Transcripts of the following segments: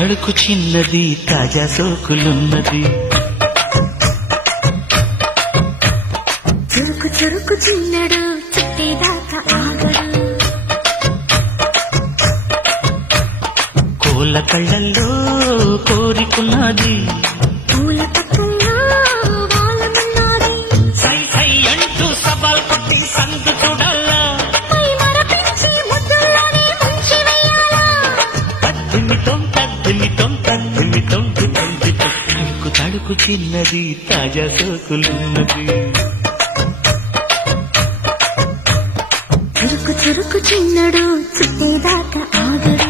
తడుకు చిన్నది తాజా సోకులున్నది చురుకు చురుకు చిన్నడు చుట్టేదాకా ఆగడు కోళ్ళ కళ్ళల్లో కోరికున్నది పూల పక్కల్లో వాలమన్నది సై సై అంటూ సవాల్ కొట్టి సందు చూడాలా పై మరపించి ముద్దుల్లోనే ముంచి వేయాలా తద్దిమితం తద్దిమితం తద్దిమితం తద్దిమితం తడుకు తడుకు చిన్నది తాజా సోకులున్నది చురుకు చురుకు చిన్నడు చుట్టేదాకా ఆగడు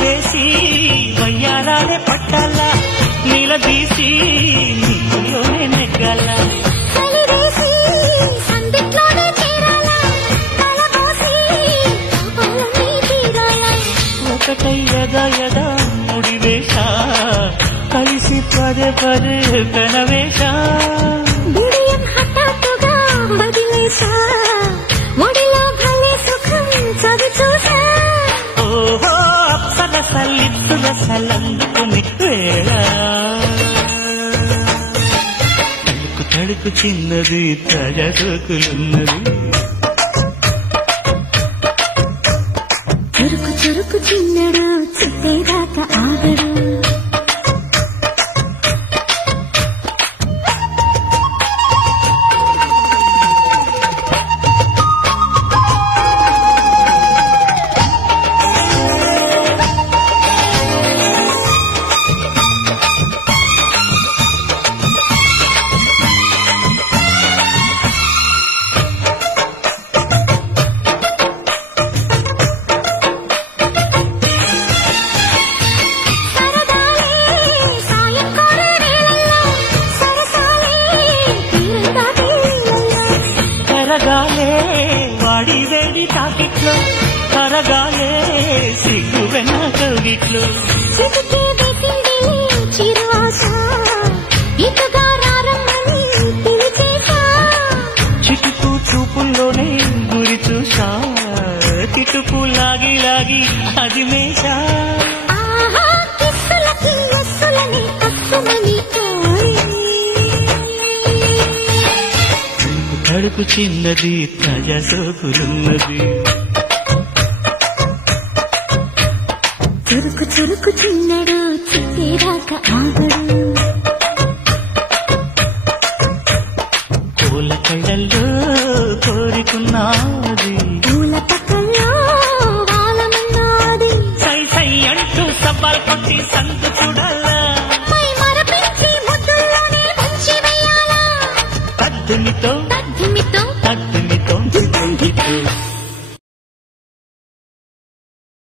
వేసి వయ్యారాలే పట్టాల నిలదీసి నీలోనే నెగ్గాల కలివేసి సందిట్లోనే చేరాలా తలబోసి పాపాలన్నీ తీరాలా ఒకటై యదా యదా ముడివేష కలిసి పదే పదే కనవేష బిడియం హఠాత్తుగా వదిలేసా ఒడిలో భలే సుఖం చవి చూసా ఓహో అప్సరసలిత్తుల సలందుకుని వేళ తడుకు తడుకు చిన్నది తాజా సోకులున్నది చురుకు చురుకు చిన్నడు చుట్టేదాకా ఆగడు కరగాలే వాడి వేడి తాకిట్లో కరగాలే సిగ్గు వెనకగిట్లో చిటికే వెతింది చిరువాస ఇటుగా రారమ్మని పిలిచేసా చిటుకు చూపుల్లోనే గురి చూసా తిటుకు లాగి లాగి అది మేషా ఆహా కిస్సులకి ఎస్సులని అస్సుమని కోరి తడుకు చిన్నది తాజా సోకులున్నది చురుకు చురుకు చిన్నడు చుట్టేదాకా ఆగడు పూల కళ్ళల్లో కోరికున్నది పూల పక్కల్లో వాలమన్నది సై సై అంటూ సవాల్ కొట్టి సందు చూడాలా పై మరపించి ముద్దుల్లోనే ముంచి వేయాలా తద్దిమితో తద్దిమితో తద్దిమితో